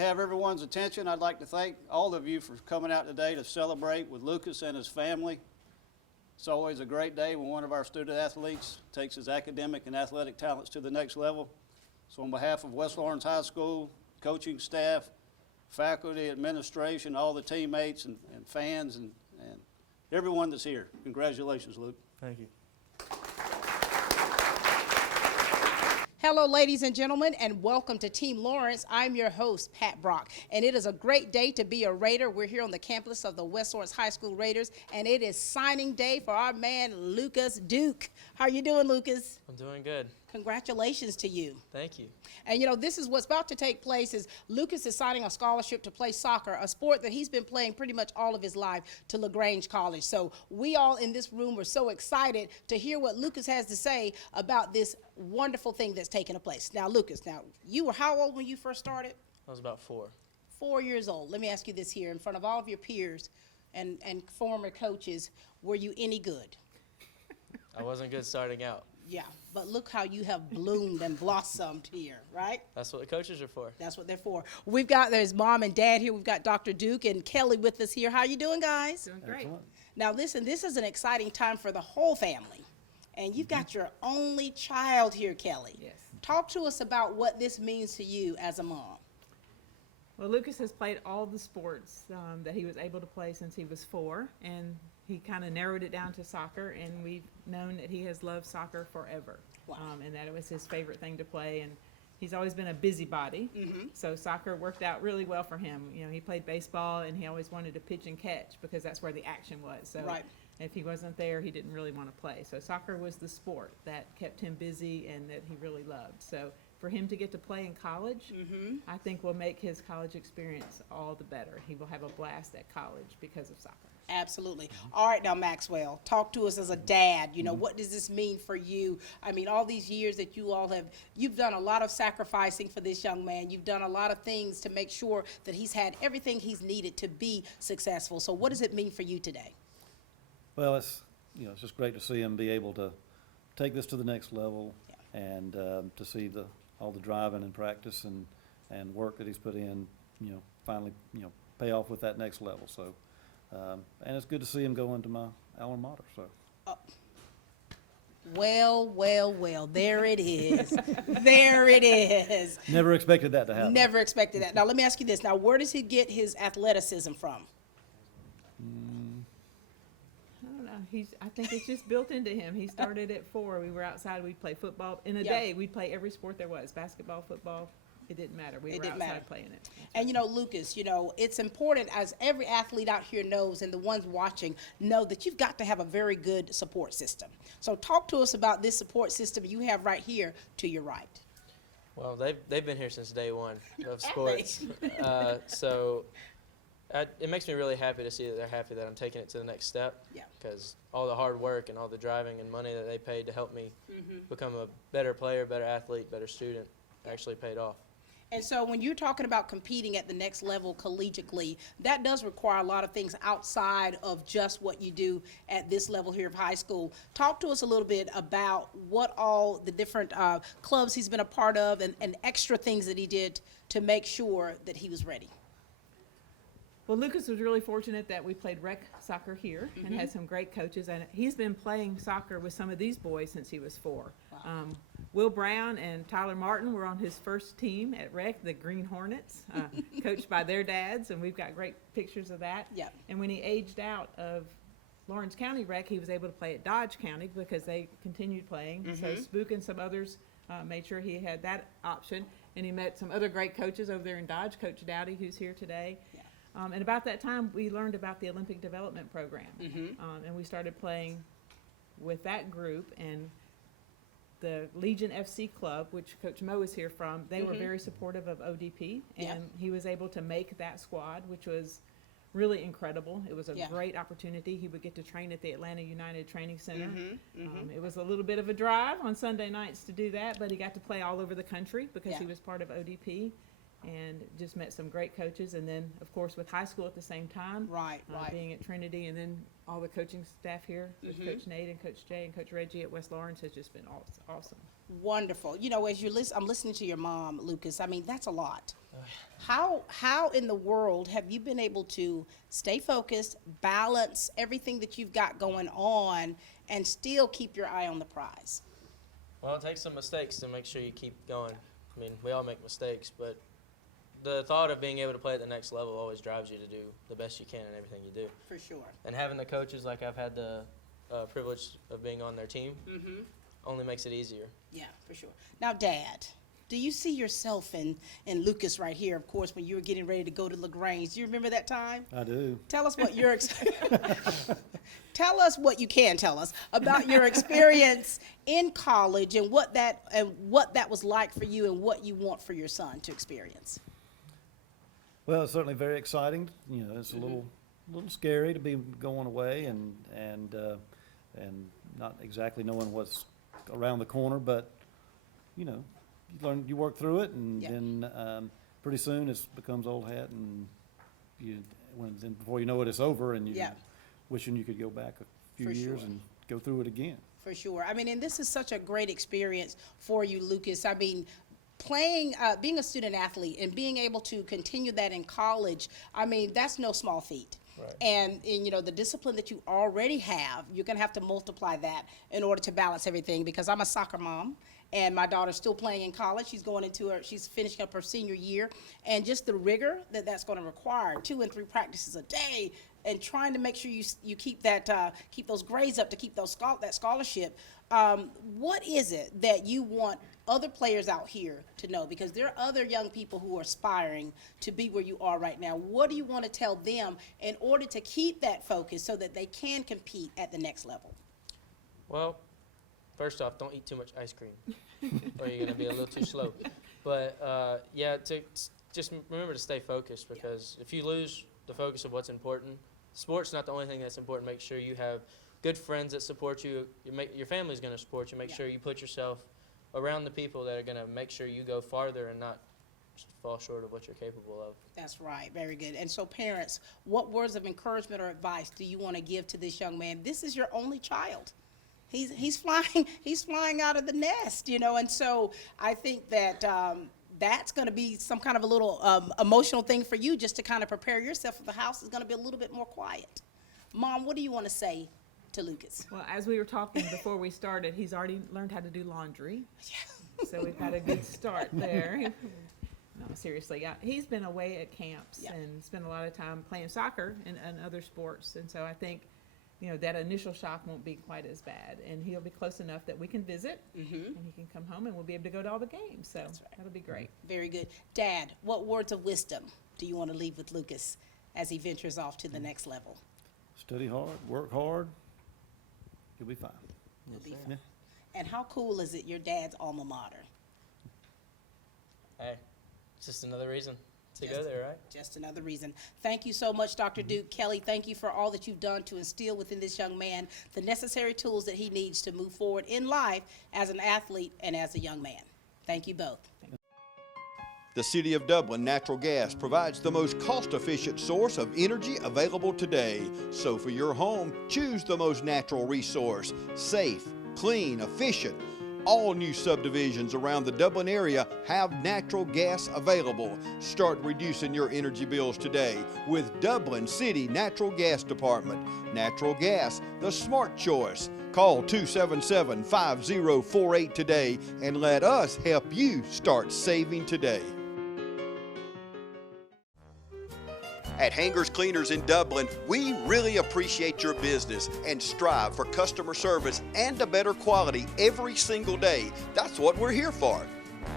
have everyone's attention, I'd like to thank all of you for coming out today to celebrate with Lucas and his family. It's always a great day when one of our student athletes takes his academic and athletic talents to the next level. So on behalf of West Lawrence High School, coaching staff, faculty, administration, all the teammates and fans and everyone that's here, congratulations, Luke. Thank you. Hello, ladies and gentlemen, and welcome to Team Lawrence. I'm your host, Pat Brock, and it is a great day to be a Raider. We're here on the campus of the West Lawrence High School Raiders, and it is signing day for our man, Lucas Duke. How are you doing, Lucas? I'm doing good. Congratulations to you. Thank you. And, you know, this is what's about to take place is Lucas is signing a scholarship to play soccer, a sport that he's been playing pretty much all of his life, to LaGrange College. So we all in this room are so excited to hear what Lucas has to say about this wonderful thing that's taking place. Now, Lucas, you were how old when you first started? I was about 4. 4 years old. Let me ask you this here in front of all of your peers and former coaches, were you any good? I wasn't good starting out. Yeah, but look how you have bloomed and blossomed here, right? That's what the coaches are for. That's what they're for. There's mom and dad here. We've got Dr. Duke and Kelly with us here. How you doing, guys? Doing great. Excellent. Now, listen, this is an exciting time for the whole family. And you've got your only child here, Kelly. Yes. Talk to us about what this means to you as a mom. Well, Lucas has played all the sports that he was able to play since he was 4, and he kind of narrowed it down to soccer, and we've known that he has loved soccer forever. Wow. And that it was his favorite thing to play, and he's always been a busybody, so soccer worked out really well for him. You know, he played baseball, and he always wanted to pitch and catch because that's where the action was. So Right. if he wasn't there, he didn't really want to play. So soccer was the sport that kept him busy and that he really loved. So for him to get to play in college, I think will make his college experience all the better. He will have a blast at college because of soccer. Absolutely. All right, now, Maxwell, talk to us as a dad. You know, what does this mean for you? I mean, all these years that you've done a lot of sacrificing for this young man. You've done a lot of things to make sure that he's had everything he's needed to be successful. So what does it mean for you today? Well, it's just great to see him be able to take this to the next level, and to see all the driving and practice and work that he's put in, finally, pay off with that next level. So, and it's good to see him go into my alma mater. So. Well, there it is. There it is. Never expected that to happen. Never expected that. Now, let me ask you this. Now, where does he get his athleticism from? I don't know. I think it's just built into him. He started at 4. We were outside. We'd play football. In a day, we'd play every sport there was. Basketball, football. It didn't matter. We were outside playing it. And, Lucas, it's important, as every athlete out here knows, and the ones watching know, that you've got to have a very good support system. So talk to us about this support system you have right here to your right. Well, they've been here since day one of sports. So it makes me really happy to see that they're happy that I'm taking it to the next step. Yeah. Because all the hard work and all the driving and money that they paid to help me become a better player, better athlete, better student actually paid off. And so when you're talking about competing at the next level collegiately, that does require a lot of things outside of just what you do at this level here of high school. Talk to us a little bit about what all the different clubs he's been a part of and extra things that he did to make sure that he was ready. Well, Lucas was really fortunate that we played rec soccer here and had some great coaches. And he's been playing soccer with some of these boys since he was 4. Wow. Will Brown and Tyler Martin were on his first team at rec, the Green Hornets, coached by their dads, and we've got great pictures of that. Yep. And when he aged out of Lawrence County rec, he was able to play at Dodge County because they continued playing. So Spook and some others made sure he had that option. And he met some other great coaches over there in Dodge, Coach Dowdy, who's here today. Yeah. And about that time, we learned about the Olympic Development Program. And we started playing with that group. And the Legion FC Club, which Coach Mo is here from, they were very supportive of ODP. And he was able to make that squad, which was really incredible. It was a great opportunity. He would get to train at the Atlanta United Training Center. It was a little bit of a drive on Sunday nights to do that, but he got to play all over the country because he was part of ODP. and just met some great coaches. And then, of course, with high school at the same time. Right. Being at Trinity, and then all the coaching staff here with Coach Nate and Coach Jay and Coach Reggie at West Lawrence has just been awesome. Wonderful. You know, as I'm listening to your mom, Lucas, I mean, that's a lot. How in the world have you been able to stay focused, balance everything that you've got going on, and still keep your eye on the prize? Well, it takes some mistakes to make sure you keep going. I mean, we all make mistakes, but the thought of being able to play at the next level always drives you to do the best you can in everything you do. For sure. And having the coaches like I've had the privilege of being on their team only makes it easier. Yeah, for sure. Now, Dad, do you see yourself in Lucas right here, of course, when you were getting ready to go to LaGrange? Do you remember that time? I do. Tell us what your tell us what you can tell us about your experience in college and what that was like for you and what you want for your son to experience. Well, it's certainly very exciting. You know, it's a little scary to be going away and not exactly knowing what's around the corner, but you know, you work through it, and then pretty soon it becomes old hat, and then before you know it, it's over, and you're wishing you could go back a few For years sure. and go through it again. For sure. I mean, and this is such a great experience for you, Lucas. I mean, being a student athlete and being able to continue that in college, I mean, that's no small feat. Right. And you know, the discipline that you already have, you're going to have to multiply that in order to balance everything, because I'm a soccer mom and my daughter's still playing in college. She's finishing up her senior year, and just the rigor that's going to require 2 and 3 practices a day, and trying to make sure you keep keep those grades up to keep that scholarship. What is it that you want other players out here to know? Because there are other young people who are aspiring to be where you are right now. What do you want to tell them in order to keep that focus so that they can compete at the next level? Well, first off, don't eat too much ice cream, or you're going to be a little too slow. But just remember to stay focused, because if you lose the focus of what's important, sport's not the only thing that's important. Make sure you have good friends that support you. Your family's going to support you. Make sure you put yourself around the people that are going to make sure you go farther and not fall short of what you're capable of. That's right. Very good. And so, parents, what words of encouragement or advice do you want to give to this young man? This is your only child. He's flying out of the nest, you know, and so I think that that's going to be some kind of a little emotional thing for you, just to kind of prepare yourself for the house is going to be a little bit more quiet. Mom, what do you want to say to Lucas? Well, as we were talking before we started, he's already learned how to do laundry. So we've had a good start there. No, seriously, he's been away at camps and spent a lot of time playing soccer and other sports. And so I think, you know, that initial shock won't be quite as bad. And he'll be close enough that we can visit, and he can come home, and we'll be able to go to all the games. So that'll be great. Very good. Dad, what words of wisdom do you want to leave with Lucas as he ventures off to the next level? Study hard, work hard, you'll be fine. He'll be Yeah. fine. And how cool is it, your dad's alma mater? Hey, it's just another reason to go there, right? Just another reason. Thank you so much, Dr. Duke. Kelly, thank you for all that you've done to instill within this young man the necessary tools that he needs to move forward in life as an athlete and as a young man. Thank you both. The City of Dublin Natural Gas provides the most cost-efficient source of energy available today. So for your home, choose the most natural resource. Safe, clean, efficient. All new subdivisions around the Dublin area have natural gas available. Start reducing your energy bills today with Dublin City Natural Gas Department. Natural gas, the smart choice. Call 277-5048 today and let us help you start saving today. At Hangers Cleaners in Dublin, we really appreciate your business and strive for customer service and a better quality every single day. That's what we're here for.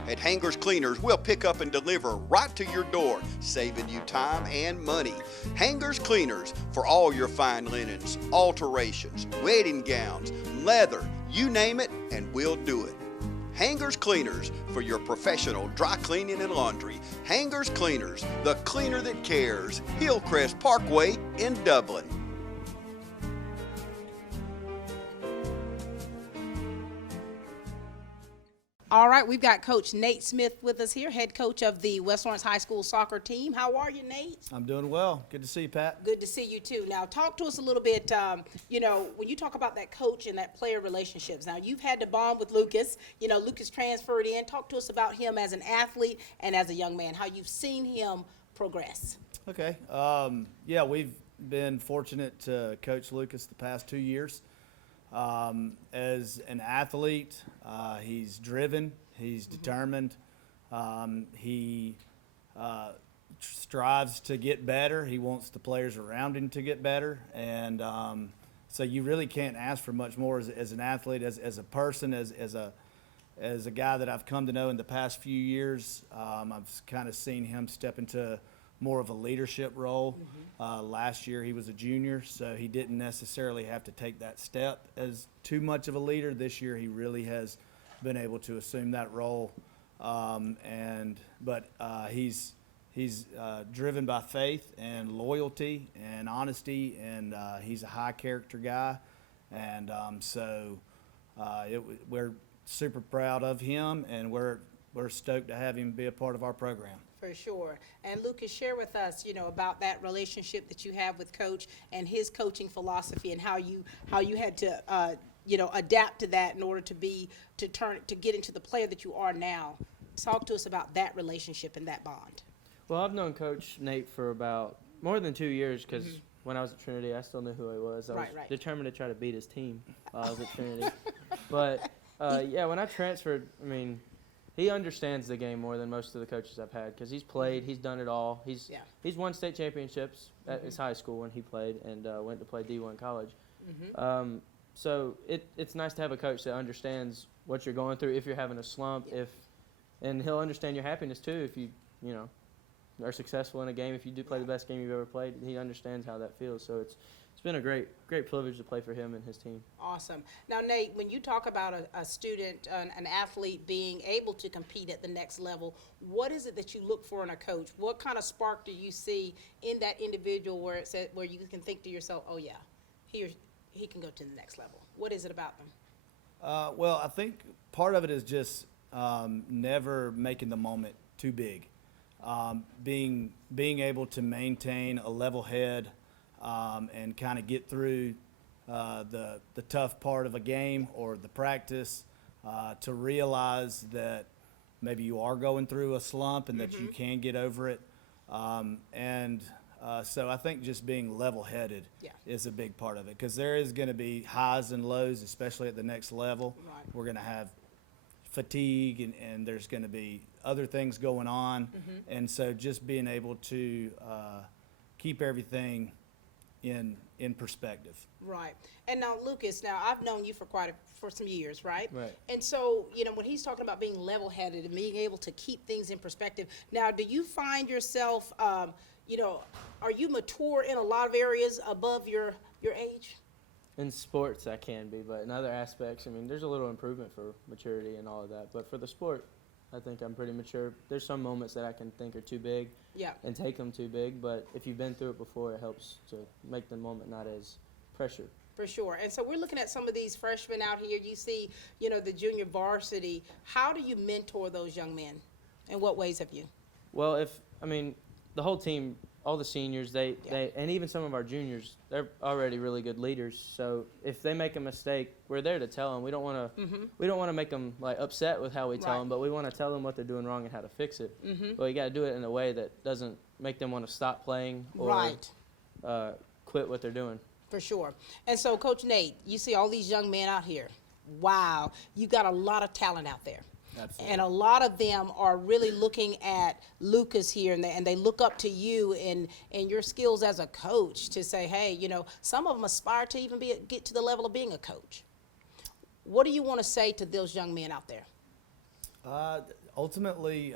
At Hangers Cleaners, we'll pick up and deliver right to your door, saving you time and money. Hangers Cleaners for all your fine linens, alterations, wedding gowns, leather, you name it, and we'll do it. Hangers Cleaners for your professional dry cleaning and laundry. Hangers Cleaners, the cleaner that cares. Hillcrest Parkway in Dublin. All right, we've got Coach Nate Smith with us here, head coach of the West Lawrence High School soccer team. How are you, Nate? I'm doing well. Good to see you, Pat. Good to see you too. Now, talk to us a little bit, when you talk about that coach and that player relationships. Now, you've had to bond with Lucas. Lucas transferred in. Talk to us about him as an athlete and as a young man, how you've seen him progress. Okay. Yeah, we've been fortunate to coach Lucas the past 2 years. As an athlete, he's driven, he's determined, he strives to get better. He wants the players around him to get better. And so you really can't ask for much more as an athlete, as a person, as a guy that I've come to know in the past few years. I've kind of seen him step into more of a leadership role. Last year he was a junior, so he didn't necessarily have to take that step as too much of a leader. This year he really has been able to assume that role. But he's driven by faith and loyalty and honesty, and he's a high character guy. And we're super proud of him, and we're stoked to have him be a part of our program. For sure. And Lucas, share with us, about that relationship that you have with Coach and his coaching philosophy, and how you had to, adapt to that in order to get into the player that you are now. Talk to us about that relationship and that bond. Well, I've known Coach Nate for about more than 2 years because when I was at Trinity, I still knew who he was. I was Right. determined to try to beat his team while I was at Trinity. But, when I transferred, he understands the game more than most of the coaches I've had because he's played, he's done it all. He's won state championships at his high school when he played and went to play D1 college. So it's nice to have a coach that understands what you're going through if you're having a slump, and he'll understand your happiness too if you are successful in a game. If you do play the best game you've ever played, he understands how that feels. So it's been a great privilege to play for him and his team. Awesome. Now, Nate, when you talk about a student, an athlete being able to compete at the next level, what is it that you look for in a coach? What kind of spark do you see in that individual where you can think to yourself, oh yeah, he can go to the next level? What is it about them? Well, I think part of it is just never making the moment too big. Being able to maintain a level head and kind of get through the tough part of a game or the practice, to realize that maybe you are going through a slump and that you can get over it. So I think just being level-headed is a big part of it, because there is going to be highs and lows, especially at the next level. Right. We're going to have fatigue, and there's going to be other things going on. And so just being able to keep everything in perspective. Right. And now, Lucas, I've known you for some years, right? Right. And so, when he's talking about being level-headed and being able to keep things in perspective, now, do you find yourself, are you mature in a lot of areas above your age? In sports, I can be, but in other aspects, there's a little improvement for maturity and all of that. But for the sport, I think I'm pretty mature. There's some moments that I can think are too big and take them too big, but if you've been through it before, it helps to make the moment not as pressured. For sure. And so we're looking at some of these freshmen out here. You see, the junior varsity. How do you mentor those young men? In what ways have you? Well, the whole team, all the seniors, they and even some of our juniors, they're already really good leaders. So if they make a mistake, we're there to tell them. We don't want to make them upset with how we tell them, but we want to tell them what they're doing wrong and how to fix it. But you got to do it in a way that doesn't make them want to stop playing or quit what they're doing. For sure. And so, Coach Nate, you see all these young men out here. Wow, you got a lot of talent out there. Absolutely. And a lot of them are really looking at Lucas here, and they look up to you and your skills as a coach to say, hey, some of them aspire to even get to the level of being a coach. What do you want to say to those young men out there? Ultimately,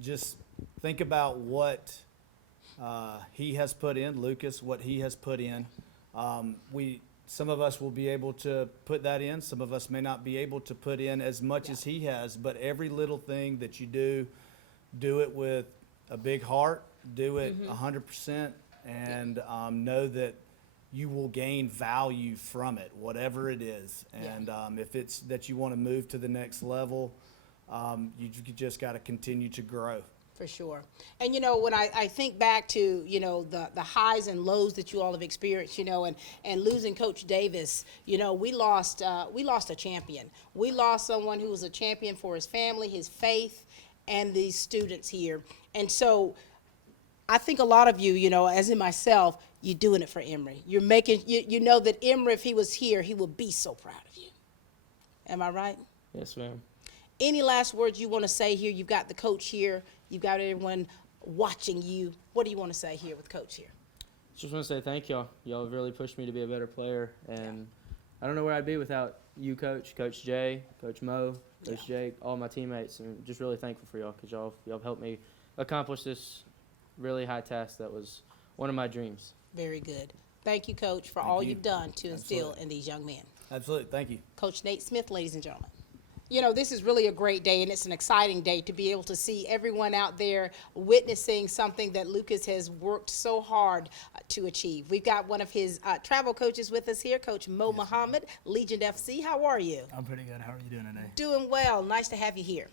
just think about what he has put in, Lucas, what he has put in. Some of us will be able to put that in. Some of us may not be able to put in as much as he has, but every little thing that you do it with a big heart, do it 100%, and know that you will gain value from it, whatever it is. And if it's that you want to move to the next level, you just got to continue to grow. For sure. And, you know, when I think back to, you know, the highs and lows that you all have experienced, you know, and losing Coach Davis, you know, we lost a champion. We lost someone who was a champion for his family, his faith, and these students here. And so I think a lot of you, you know, as in myself, you're doing it for Emory. You're making, you know that Emory, if he was here, he would be so proud of you. Am I right? Yes, ma'am. Any last words you want to say here? You've got the coach here. You've got everyone watching you. What do you want to say here with Coach here? Just want to say thank y'all. Y'all have really pushed me to be a better player, and I don't know where I'd be without you, Coach Jay, Coach Mo, Coach Jake, all my teammates, and just really thankful for y'all because y'all have helped me accomplish this really high task that was one of my dreams. Very good. Thank you, Coach, for all you've done to instill in these young men. Absolutely. Thank you. Coach Nate Smith, ladies and gentlemen. You know, this is really a great day, and it's an exciting day to be able to see everyone out there witnessing something that Lucas has worked so hard to achieve. We've got one of his travel coaches with us here, Coach Mo Mohamed, Legion FC. How are you? I'm pretty good. How are you doing today? Doing well. Nice to have you here.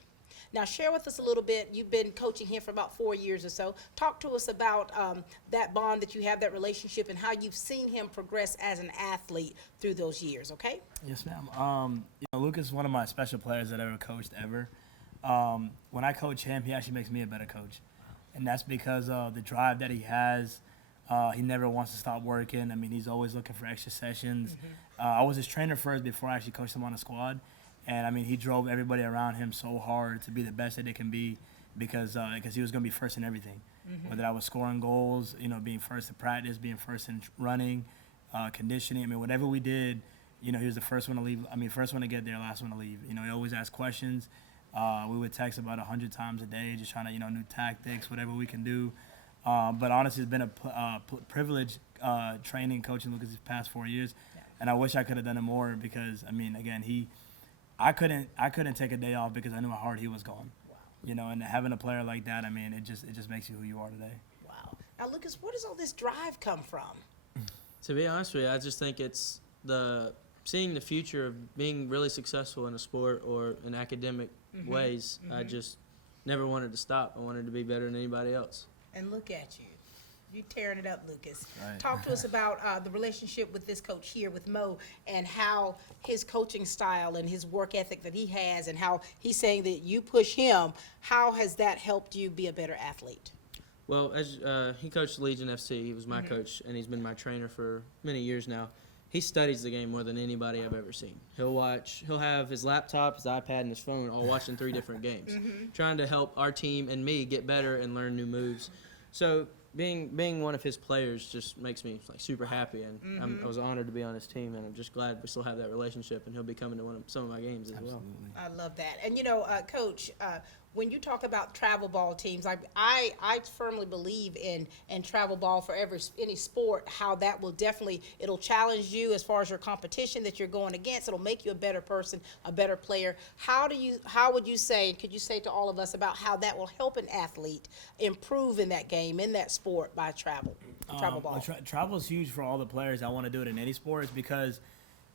Now, share with us a little bit. You've been coaching here for about 4 years or so. Talk to us about that bond that you have, that relationship, and how you've seen him progress as an athlete through those years, okay? Yes, ma'am. You know, Lucas is one of my special players that I ever coached ever. When I coach him, he actually makes me a better coach. And that's because of the drive that he has. He never wants to stop working. I mean, he's always looking for extra sessions. I was his trainer first before I actually coached him on the squad. And, I mean, he drove everybody around him so hard to be the best that they can be because he was going to be first in everything. Whether I was scoring goals, you know, being first in practice, being first in running, conditioning. I mean, whatever we did, you know, he was the first one to leave. I mean, first one to get there, last one to leave. You know, he always asked questions. We would text about 100 times a day just trying to, you know, new tactics, whatever we can do. But honestly, it's been a privilege training, coaching Lucas these past 4 years. And I wish I could have done it more because, I mean, again, I couldn't take a day off because I knew how hard he was going. Wow. You know, and having a player like that, I mean, it just makes you who you are today. Wow. Now, Lucas, where does all this drive come from? To be honest with you, I just think it's seeing the future of being really successful in a sport or in academic ways. I just never wanted to stop. I wanted to be better than anybody else. And look at you. You tearing it up, Lucas. Right. Talk to us about the relationship with this coach here, with Mo, and how his coaching style and his work ethic that he has, and how he's saying that you push him. How has that helped you be a better athlete? Well, as he coached Legion FC, he was my coach, and he's been my trainer for many years now. He studies the game more than anybody I've ever seen. He'll have his laptop, his iPad, and his phone all watching 3 different games, trying to help our team and me get better and learn new moves. So being one of his players just makes me like super happy, and I was honored to be on his team, and I'm just glad we still have that relationship, and he'll be coming to some of my games as well. I love that. And, you know, Coach, when you talk about travel ball teams, I firmly believe in travel ball for any sport, how that will definitely, it'll challenge you as far as your competition that you're going against. It'll make you a better person, a better player. How would you say, could you say to all of us about how that will help an athlete improve in that game, in that sport by travel ball? Travel is huge for all the players that want to do it in any sports because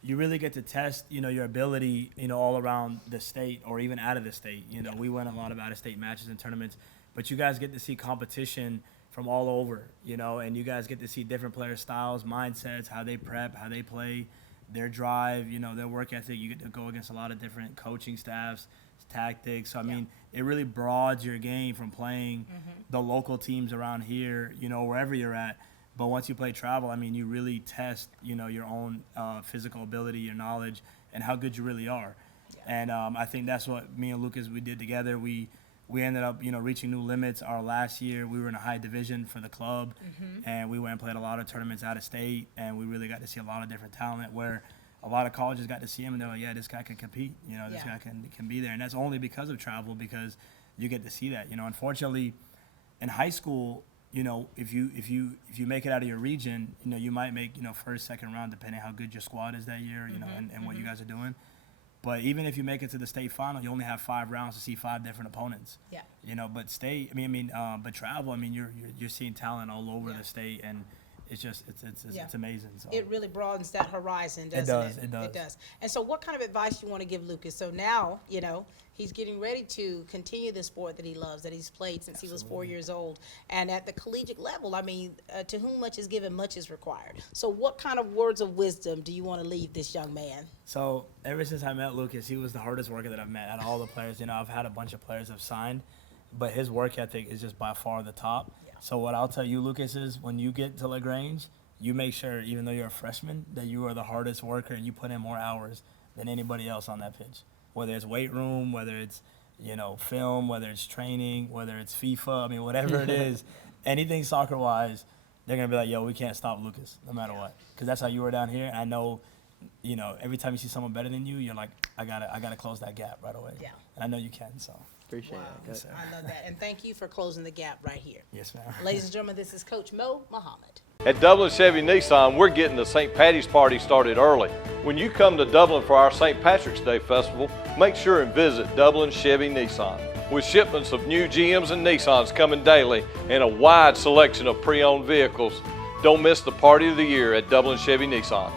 you really get to test, you know, your ability, you know, all around the state or even out of the state. You know, we win a lot of out-of-state matches and tournaments, but you guys get to see competition from all over, you know, and you guys get to see different player styles, mindsets, how they prep, how they play, their drive, you know, their work ethic. You get to go against a lot of different coaching staffs, tactics. So, I mean, it really broadens your game from playing the local teams around here, you know, wherever you're at. But once you play travel, I mean, you really test, you know, your own physical ability, your knowledge, and how good you really are. Yeah. And I think that's what me and Lucas, we did together. We ended up, you know, reaching new limits. Our last year, we were in a high division for the club, and we went and played a lot of tournaments out of state, and we really got to see a lot of different talent where a lot of colleges got to see him, and they're like, yeah, this guy can compete. You know, this guy can be there. And that's only because of travel, because you get to see that. You know, unfortunately, in high school, you know, if you make it out of your region, you know, you might make, you know, first, second round, depending how good your squad is that year, you know, and what you guys are doing. But even if you make it to the state final, you only have 5 rounds to see 5 different opponents. Yeah. You know, but travel, I mean, you're seeing talent all over the state, and it's just Yeah. it's amazing. So It really broadens that horizon, doesn't does, it? it does. It does. And so what kind of advice you want to give Lucas? So now, you know, he's getting ready to continue the sport that he loves, that he's played since he was 4 years old. And at the collegiate level, I mean, to whom much is given, much is required. So what kind of words of wisdom do you want to leave this young man? So ever since I met Lucas, he was the hardest worker that I've met out of all the players. You know, I've had a bunch of players I've signed, but his work ethic is just by far the top. Yeah. So what I'll tell you, Lucas, is when you get to LaGrange, you make sure, even though you're a freshman, that you are the hardest worker and you put in more hours than anybody else on that pitch. Whether it's weight room, whether it's, you know, film, whether it's training, whether it's FIFA, I mean, whatever it is, anything soccer-wise, they're going to be like, yo, we can't stop Lucas, no matter what. Because that's how you were down here. And I know, you know, every time you see someone better than you, you're like, I gotta close that gap right away. Yeah. And I know you can, so. Appreciate Wow. it. Yes, sir. I love that. And thank you for closing the gap right here. Yes, ma'am. Ladies and gentlemen, this is Coach Mo Mohamed. At Dublin Chevy Nissan, we're getting the St. Patty's Party started early. When you come to Dublin for our St. Patrick's Day Festival, make sure and visit Dublin Chevy Nissan. With shipments of new GMs and Nissans coming daily and a wide selection of pre-owned vehicles, don't miss the party of the year at Dublin Chevy Nissan.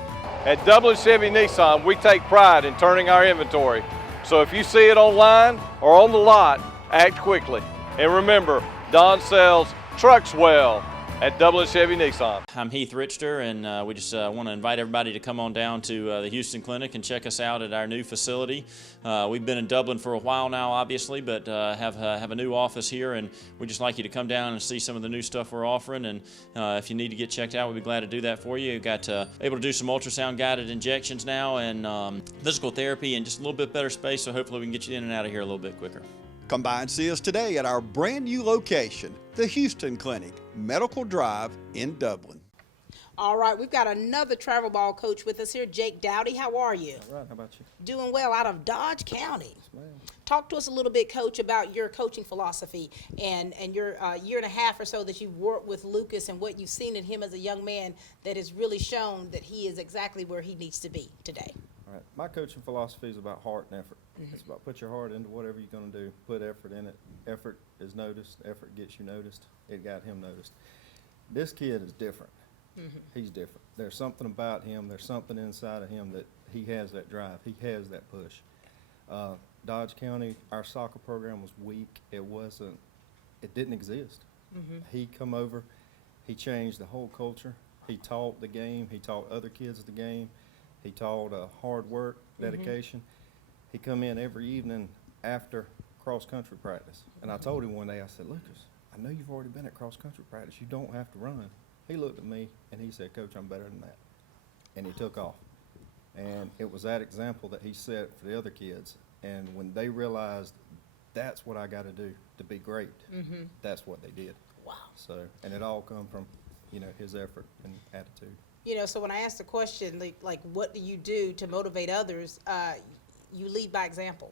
At Dublin Chevy Nissan, we take pride in turning our inventory. So if you see it online or on the lot, act quickly. And remember, Don sells trucks well at Dublin Chevy Nissan. I'm Heath Richter, and we just want to invite everybody to come on down to the Houston Clinic and check us out at our new facility. We've been in Dublin for a while now, obviously, but have a new office here, and we'd just like you to come down and see some of the new stuff we're offering. And if you need to get checked out, we'd be glad to do that for you. We've got able to do some ultrasound guided injections now, and physical therapy, and just a little bit better space. So hopefully we can get you in and out of here a little bit quicker. Come by and see us today at our brand new location, the Houston Clinic, Medical Drive in Dublin. All right, we've got another travel ball coach with us here, Jake Dowdy. How are you? All right, how about you? Doing well out of Dodge County. Ma'am. Talk to us a little bit, Coach, about your coaching philosophy and your year and a half or so that you've worked with Lucas and what you've seen in him as a young man that has really shown that he is exactly where he needs to be today. All right, my coaching philosophy is about heart and effort. It's about put your heart into whatever you're going to do. Put effort in it. Effort is noticed. Effort gets you noticed. It got him noticed. This kid is different. He's different. There's something about him. There's something inside of him that he has that drive. He has that push. Dodge County, our soccer program was weak. It didn't exist. He come over. He changed the whole culture. He taught the game. He taught other kids the game. He taught hard work, dedication. He come in every evening after cross-country practice. And I told him one day, I said, Lucas, I know you've already been at cross-country practice. You don't have to run. He looked at me and he said, Coach, I'm better than that. And he took off. And it was that example that he set for the other kids. And when they realized that's what I got to do to be great, that's what they did. Wow. So, and it all come from, you know, his effort and attitude. You know, so when I asked the question, like what do you do to motivate others, you lead by example.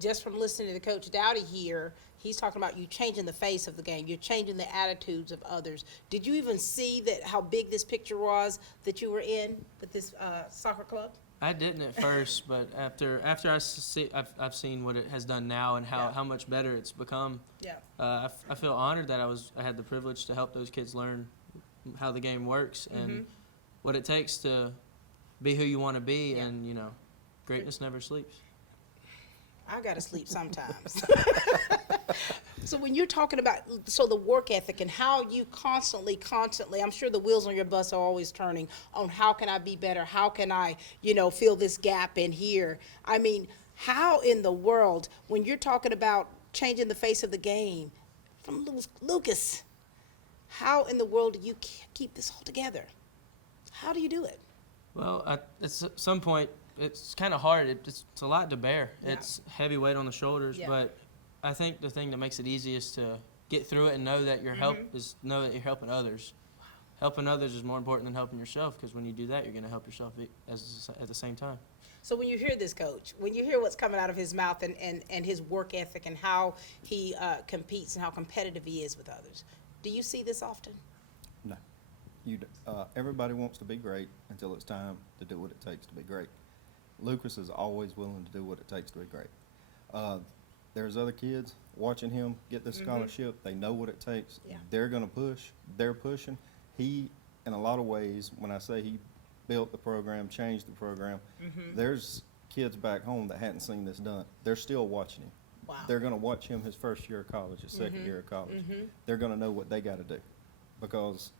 Just from listening to Coach Dowdy here, he's talking about you changing the face of the game. You're changing the attitudes of others. Did you even see that how big this picture was that you were in with this soccer club? I didn't at first, but after I've seen what it has done now and how much better it's become. Yeah. I feel honored that I had the privilege to help those kids learn how the game works and what it takes to be who you want to be, and you know, greatness never sleeps. I gotta sleep sometimes. So when you're talking about the work ethic and how you constantly, I'm sure the wheels on your bus are always turning on how can I be better? How can I, fill this gap in here? I mean, how in the world, when you're talking about changing the face of the game, from Lucas, how in the world do you keep this all together? How do you do it? Well, at some point, it's kind of hard. It's a lot to bear. Yeah. It's heavy weight on the shoulders, Yeah. but I think the thing that makes it easiest to get through it and know that your help is know that you're helping others. Helping others is more important than helping yourself, because when you do that, you're going to help yourself at the same time. So when you hear this, Coach, when you hear what's coming out of his mouth and his work ethic and how he competes and how competitive he is with others, do you see this often? No. Everybody wants to be great until it's time to do what it takes to be great. Lucas is always willing to do what it takes to be great. There's other kids watching him get this scholarship. They know what it takes. Yeah. They're going to push. They're pushing. He in a lot of ways, when I say he built the program, changed the program, there's kids back home that hadn't seen this done. They're still watching him. Wow. They're going to watch him his first year of college, his second year of college. They're going to know what they got to do because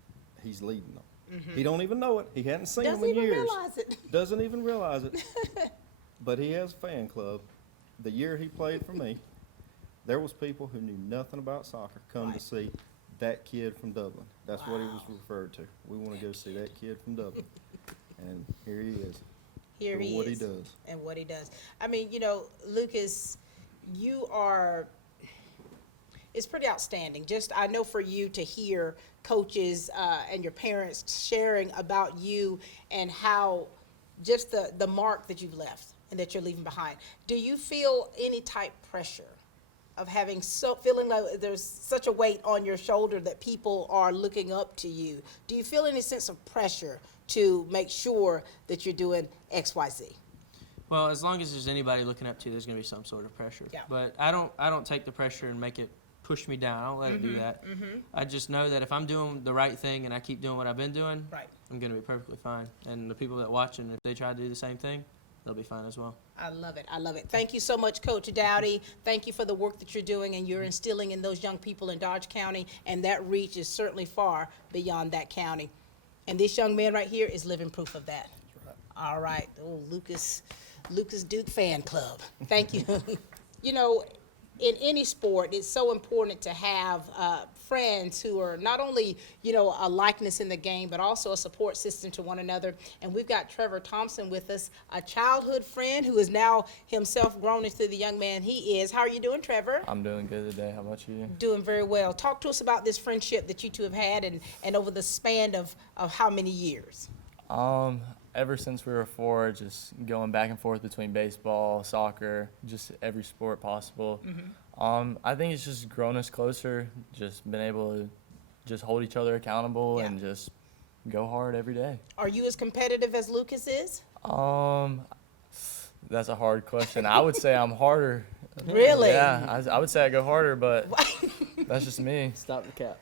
he's leading them. He don't even know it. He hadn't seen Doesn't them in even years. realize it. Doesn't even realize it. But he has a fan club. The year he played for me, there was people who knew nothing about soccer come to see that kid from Dublin. That's what he was referred to. We want to go see that kid from Dublin. And here he is. Here doing he what is. he does. And what he does. I mean, you know, Lucas, you are, it's pretty outstanding. Just, I know for you to hear coaches and your parents sharing about you and how just the mark that you've left and that you're leaving behind. Do you feel any type pressure of having feeling like there's such a weight on your shoulder that people are looking up to you? Do you feel any sense of pressure to make sure that you're doing X, Y, Z? Well, as long as there's anybody looking up to you, there's going to be some sort of pressure. Yeah. But I don't take the pressure and make it push me down. I don't let it do that. I just know that if I'm doing the right thing and I keep doing what I've been doing, Right. I'm going to be perfectly fine. And the people that watching, if they try to do the same thing, they'll be fine as well. I love it. I love it. Thank you so much, Coach Dowdy. Thank you for the work that you're doing and you're instilling in those young people in Dodge County, and that reach is certainly far beyond that county. And this young man right here is living proof of that. All right. Oh, Lucas Duke fan club. Thank you. You know, in any sport, it's so important to have friends who are not only, you know, a likeness in the game, but also a support system to one another. And we've got Trevor Thompson with us, a childhood friend who is now himself grown into the young man he is. How are you doing, Trevor? I'm doing good today. How about you? Doing very well. Talk to us about this friendship that you two have had and over the span of how many years? Ever since we were 4, just going back and forth between baseball, soccer, just every sport possible. I think it's just grown us closer, just been able to just hold each other accountable and just go hard every day. Are you as competitive as Lucas is? That's a hard question. I would say I'm harder. Really? Yeah, I would say I go harder, but that's just me. Stop the cap.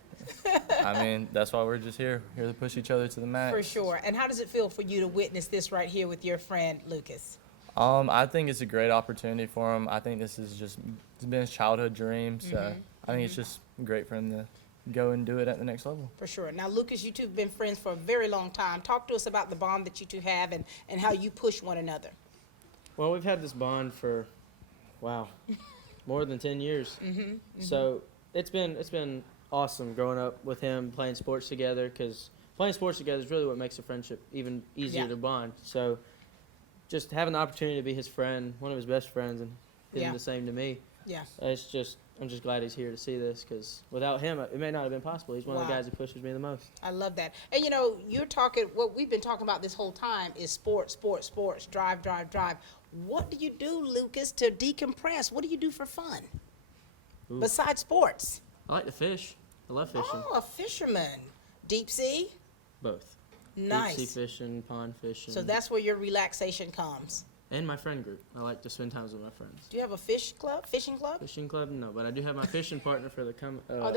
I mean, that's why we're just here to push each other to the max. For sure. And how does it feel for you to witness this right here with your friend Lucas? I think it's a great opportunity for him. I think this is it's been his childhood dream, so I think it's just great for him to go and do it at the next level. For sure. Now, Lucas, you two have been friends for a very long time. Talk to us about the bond that you two have and how you push one another. Well, we've had this bond for, wow, more than 10 years. So it's been awesome growing up with him, playing sports together, because playing sports together is really what makes a friendship even easier to bond. So just having the opportunity to be his friend, one of his best friends, and him the same to me, I'm just glad he's here to see this, because without him, it may not have been possible. He's one of the guys who pushes me the most. I love that. And, you know, you're talking, what we've been talking about this whole time is sports, sports, sports, drive, drive, drive. What do you do, Lucas, to decompress? What do you do for fun besides sports? I like to fish. I love fishing. Oh, a fisherman. Deep sea? Both. Nice. Deep sea fishing, pond fishing. So that's where your relaxation comes. And my friend group. I like to spend time with my friends. Do you have a fishing club? Fishing club? No, but I do have my fishing partner for the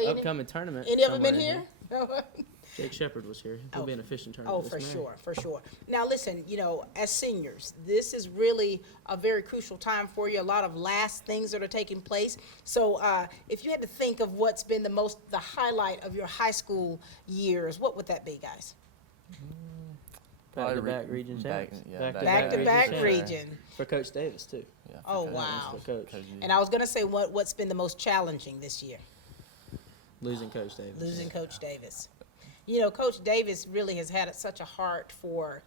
upcoming tournament. Any of them been somewhere in here? Jake Shepard was here. He'll be in a fishing tournament. Oh, for this May. sure, for sure. Now, listen, you know, as seniors, this is really a very crucial time for you. A lot of last things that are taking place. So, if you had to think of what's been the highlight of your high school years, what would that be, guys? Back-to-back region champs. Back-to-back region. For Coach Davis, too. Yeah, Oh, wow. For Coach. And I was going to say, what's been the most challenging this year? Losing Coach Davis. Losing Coach Davis. You know, Coach Davis really has had such a heart for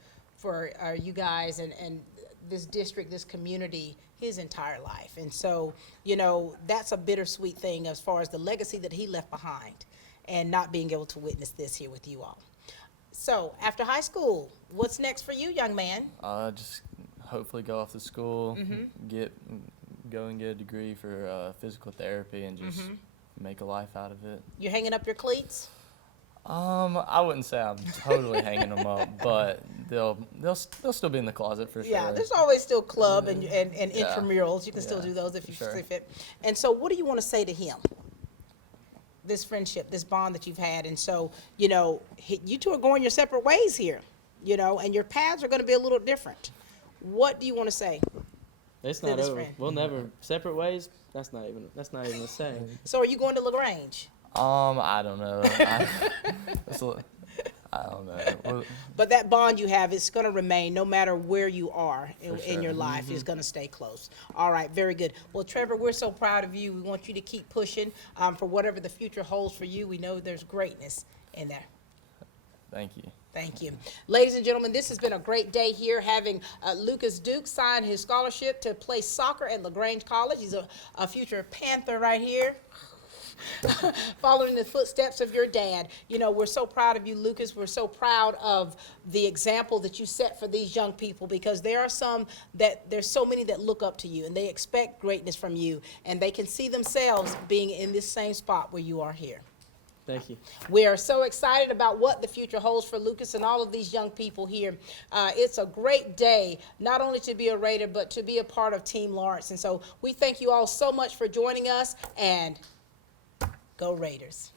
you guys and this district, this community, his entire life. And so, you know, that's a bittersweet thing as far as the legacy that he left behind and not being able to witness this here with you all. So, after high school, what's next for you, young man? Just hopefully go off to school, go and get a degree for physical therapy, and just make a life out of it. You hanging up your cleats? I wouldn't say I'm totally hanging them up, but they'll still be in the closet for sure. Yeah, there's always still club and intramurals. You can still do those if you see fit. And so, what do you want to say to him? this friendship, this bond that you've had. And so, you know, you two are going your separate ways here, you know, and your paths are going to be a little different. What do you want to say? It's to not this over. friend? We'll never separate ways. That's not even the same. So are you going to LaGrange? I don't know. I don't know. Well, But that bond you have is going to remain no matter where you are in sure. your life. It's going to stay close. All right, very good. Well, Trevor, we're so proud of you. We want you to keep pushing for whatever the future holds for you. We know there's greatness in there. thank you. Thank you. Ladies and gentlemen, this has been a great day here having Lucas Duke sign his scholarship to play soccer at LaGrange College. He's a future Panther right here. Following the footsteps of your dad. You know, we're so proud of you, Lucas. We're so proud of the example that you set for these young people, because there's so many that look up to you and they expect greatness from you, and they can see themselves being in this same spot where you are here. Thank you. We are so excited about what the future holds for Lucas and all of these young people here. It's a great day, not only to be a Raider, but to be a part of Team Lawrence. And so we thank you all so much for joining us, and go Raiders.